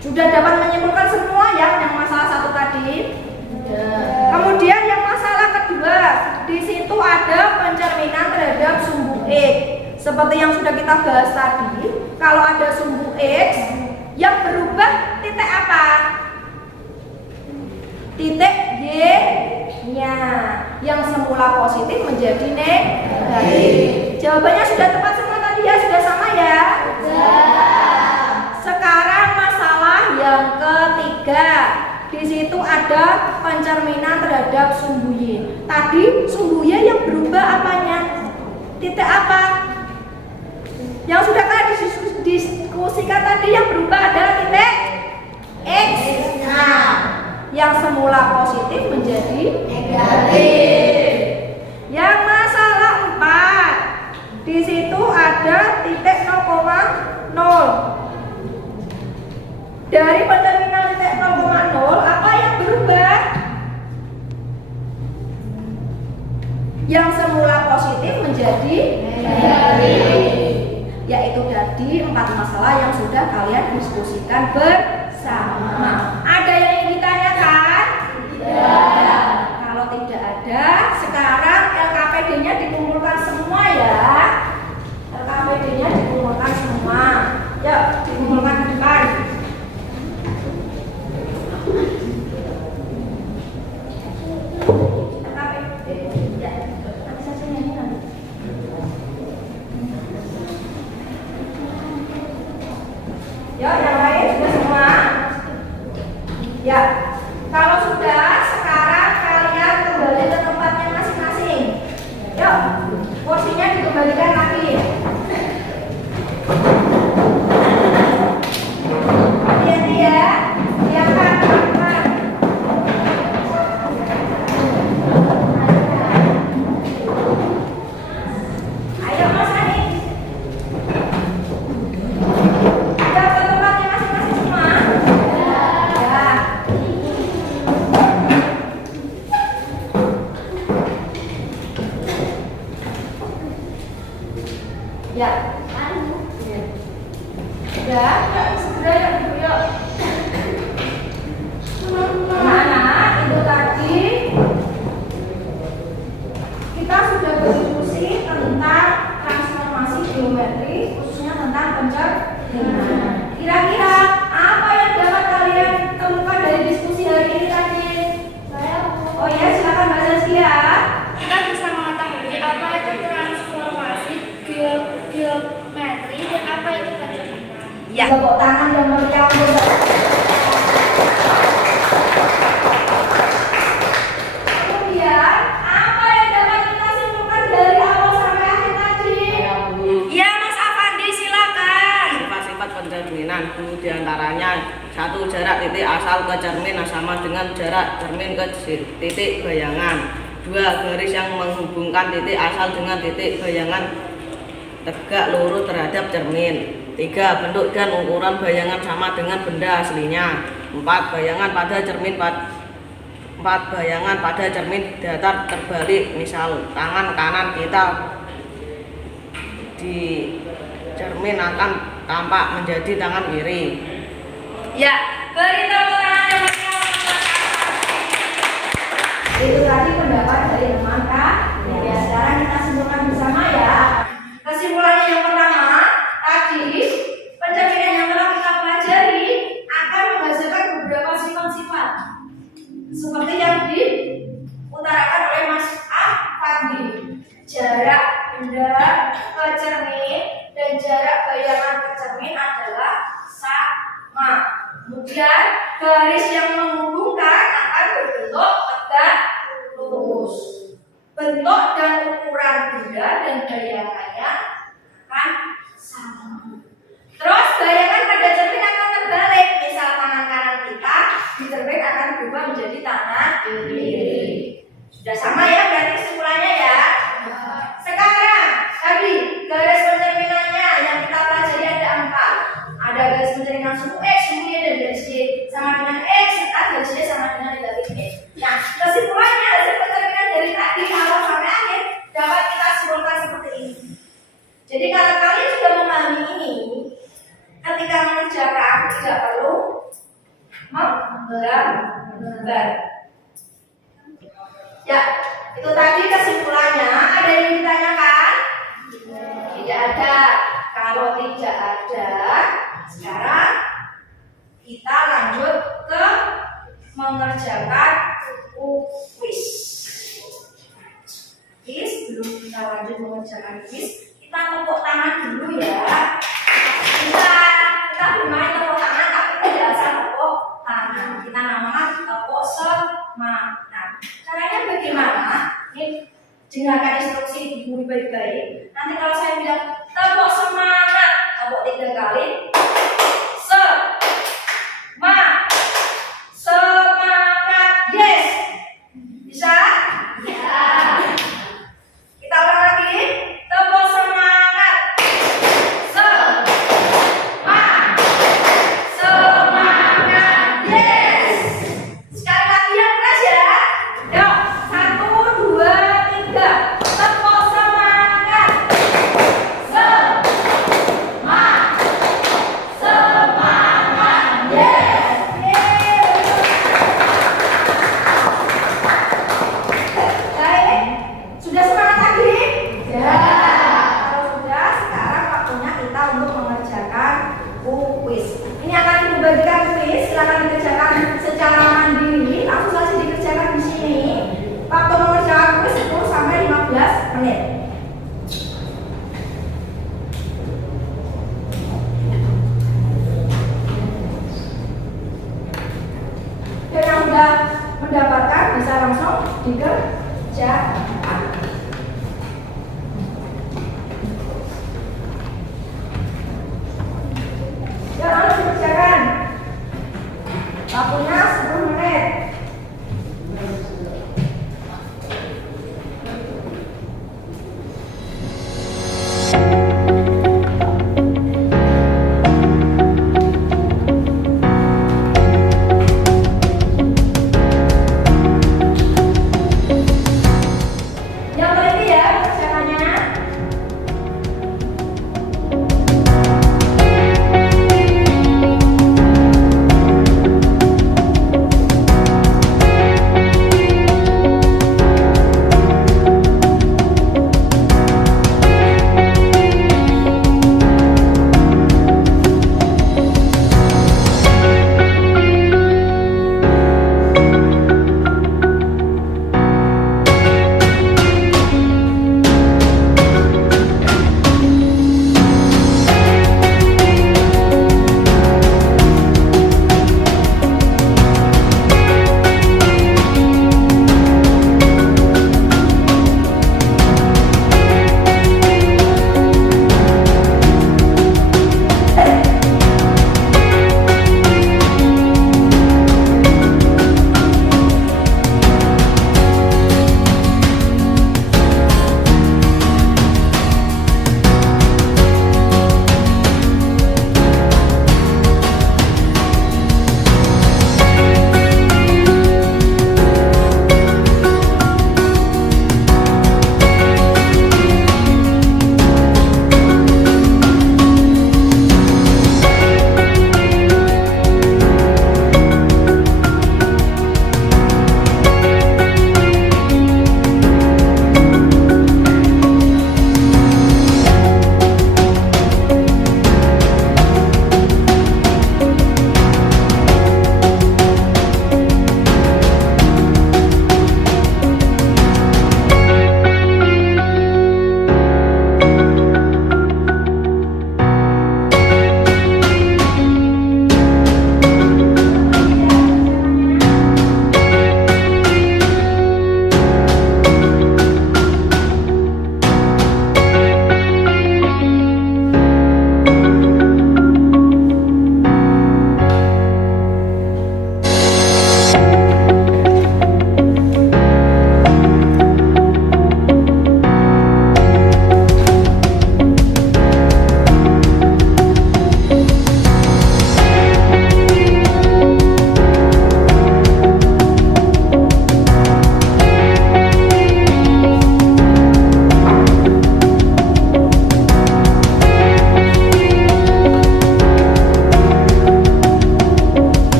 Sudah dapat menyimpulkan semua ya yang masalah 1 tadi. Kemudian yang masalah kedua, di situ ada pencerminan terhadap sumbu X. Seperti yang sudah kita bahas tadi, kalau ada sumbu X yang berubah titik apa? Titik Y-nya yang semula positif menjadi negatif. Jawabannya sudah tepat semua tadi ya, sudah sama ya? Sekarang masalah yang ketiga. Di Di situ ada pencerminan terhadap sumbu Y. Tadi sumbu Y yang berubah apanya? Titik apa? Yang sudah kalian diskusikan tadi yang berubah adalah titik X. Nah, yang semula positif menjadi negatif. Yang masalah 4, di situ ada titik 0,0. Dari pencerminan titik 0,0, apa yang berubah? Yang semula positif menjadi negatif. Yaitu tadi 4 masalah yang sudah kalian diskusikan bersama. Ada yang ingin ditanyakan? Tidak. Kalau tidak ada, sekarang LKPD-nya dikumpulkan semua ya. LKPD-nya dikumpulkan semua. Yuk, dikumpulkan ke depan. Ya, yang lain sudah semua? Ya, kalau sudah, sekarang kalian kembali ke tempatnya masing-masing. Yuk, kursinya dikembalikan lagi. Hati-hati ya, diangkat pelan-pelan. Ayo Mas Ani. Ya, sudah, segera ya Bu, yuk. Anak-anak, itu tadi kita sudah berdiskusi tentang transformasi geometri, khususnya tentang pencerminan. Kira-kira apa yang dapat kalian temukan dari diskusi hari ini tadi? Oh ya, silakan Mbak Zazkia. Kita bisa mengetahui apa itu transformasi geometri dan apa itu pencerminan. Ya, tepuk tangan yang meriah untuk kemudian, apa yang dapat kita simpulkan dari awal sampai akhir tadi? Ya, Mas Afandi, silakan. Sifat-sifat pencerminan itu diantaranya 1. Jarak titik asal ke cermin sama dengan jarak cermin ke titik bayangan. 2. Garis yang menghubungkan titik asal dengan titik bayangan tegak lurus terhadap cermin. 3. Bentuk dan ukuran bayangan sama dengan benda aslinya. 4. Bayangan pada cermin datar terbalik. Misal tangan kanan kita di cermin akan tampak menjadi tangan kiri. Ya, beri tepuk tangan yang meriah. Itu tadi pendapat dari teman Kak. Ya, sekarang kita simpulkan bersama ya. Kesimpulannya yang pertama, tadi pencerminan yang telah kita pelajari akan menghasilkan beberapa sifat-sifat seperti yang diutarakan oleh Mas Afandi. Jarak benda ke cermin dan jarak bayangan ke cermin adalah sama. Kemudian garis yang menghubungkan akan berbentuk tegak lurus. Bentuk dan ukuran benda dan bayangannya akan sama. Terus bayangan pada cermin akan terbalik. Misal tangan kanan kita di cermin akan berubah menjadi tangan kiri. Sudah sama ya berarti kesimpulannya ya. Sekarang tadi garis pencerminannya yang kita pelajari ada 4. Ada garis pencerminan sumbu X, sumbu Y, dan garis Y sama dengan X serta garis Y sama dengan negatif X. Nah, kesimpulannya hasil pencerminan dari tadi awal sampai akhir dapat kita simpulkan seperti ini. Jadi kalau kalian sudah memahami ini, ketika mengerjakan tidak perlu menggambar. Ya, itu tadi kesimpulannya. Ada yang ditanyakan? Tidak ada. Kalau tidak ada, sekarang kita lanjut ke mengerjakan kuis. Belum kita lanjut mengerjakan kuis, kita tepuk tangan dulu ya. Kita bermain tepuk tangan, tapi tidak asal tepuk tangan. Kita namakan ma. Nah, caranya bagaimana? Ini dengarkan instruksi guru baik-baik. Nanti kalau saya bilang tepuk semangat, tepuk 3 kali. Semangat, yes. Bisa? Bisa. Kita ulang lagi. Tepuk semangat. Semangat, yes. Sekali lagi yang keras ya. Yuk, 1, 2, 3. Tepuk semangat. Semangat, yes. Baik, sudah semangat lagi? Ya. Kalau sudah, sekarang waktunya kita untuk mengerjakan kuis. Ini akan dibagikan kuis, silakan dikerjakan secara mandiri. Langsung saja dikerjakan di sini. Waktu mengerjakan kuis 10 sampai 15 menit. Dan yang sudah mendapatkan bisa langsung dikerjakan. Ya, harus dikerjakan. Waktunya 10 menit.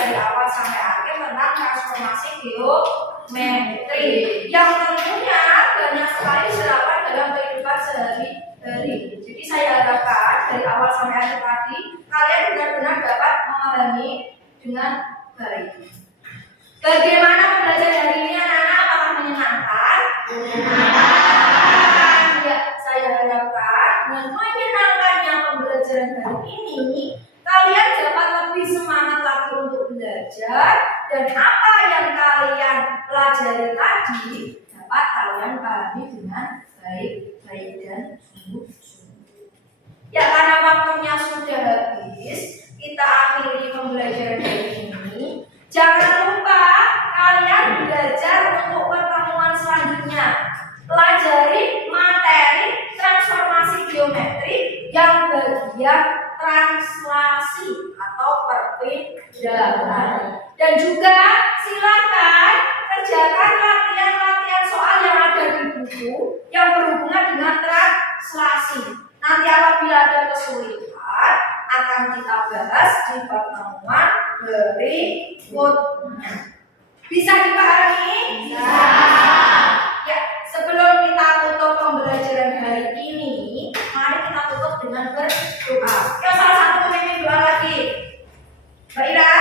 dari awal sampai akhir tentang transformasi geometri yang tentunya banyak sekali diserapkan dalam kehidupan sehari-hari. Jadi saya harapkan dari awal sampai akhir tadi kalian benar-benar dapat memahami dengan baik. Bagaimana pembelajaran hari ini anak-anak? Apakah menyenangkan? Ya, saya harapkan dengan menyenangkannya pembelajaran hari ini kalian dapat lebih semangat lagi untuk belajar dan apa yang kalian pelajari tadi dapat kalian pahami dengan baik dan sungguh-sungguh. Ya, karena waktunya sudah habis, kita akhiri pembelajaran hari ini. Jangan lupa kalian belajar untuk pertemuan selanjutnya. Pelajari materi transformasi geometri yang bagian translasi atau perbedaan. Dan juga silakan kerjakan latihan-latihan soal yang ada di buku yang berhubungan dengan translasi. Nanti apabila ada kesulitan akan kita bahas di pertemuan berikutnya. Bisa dipahami? Bisa. Ya, sebelum kita tutup pembelajaran hari ini, mari kita tutup dengan berdoa. Yuk, salah satu pemimpin doa lagi. Mbak Ira.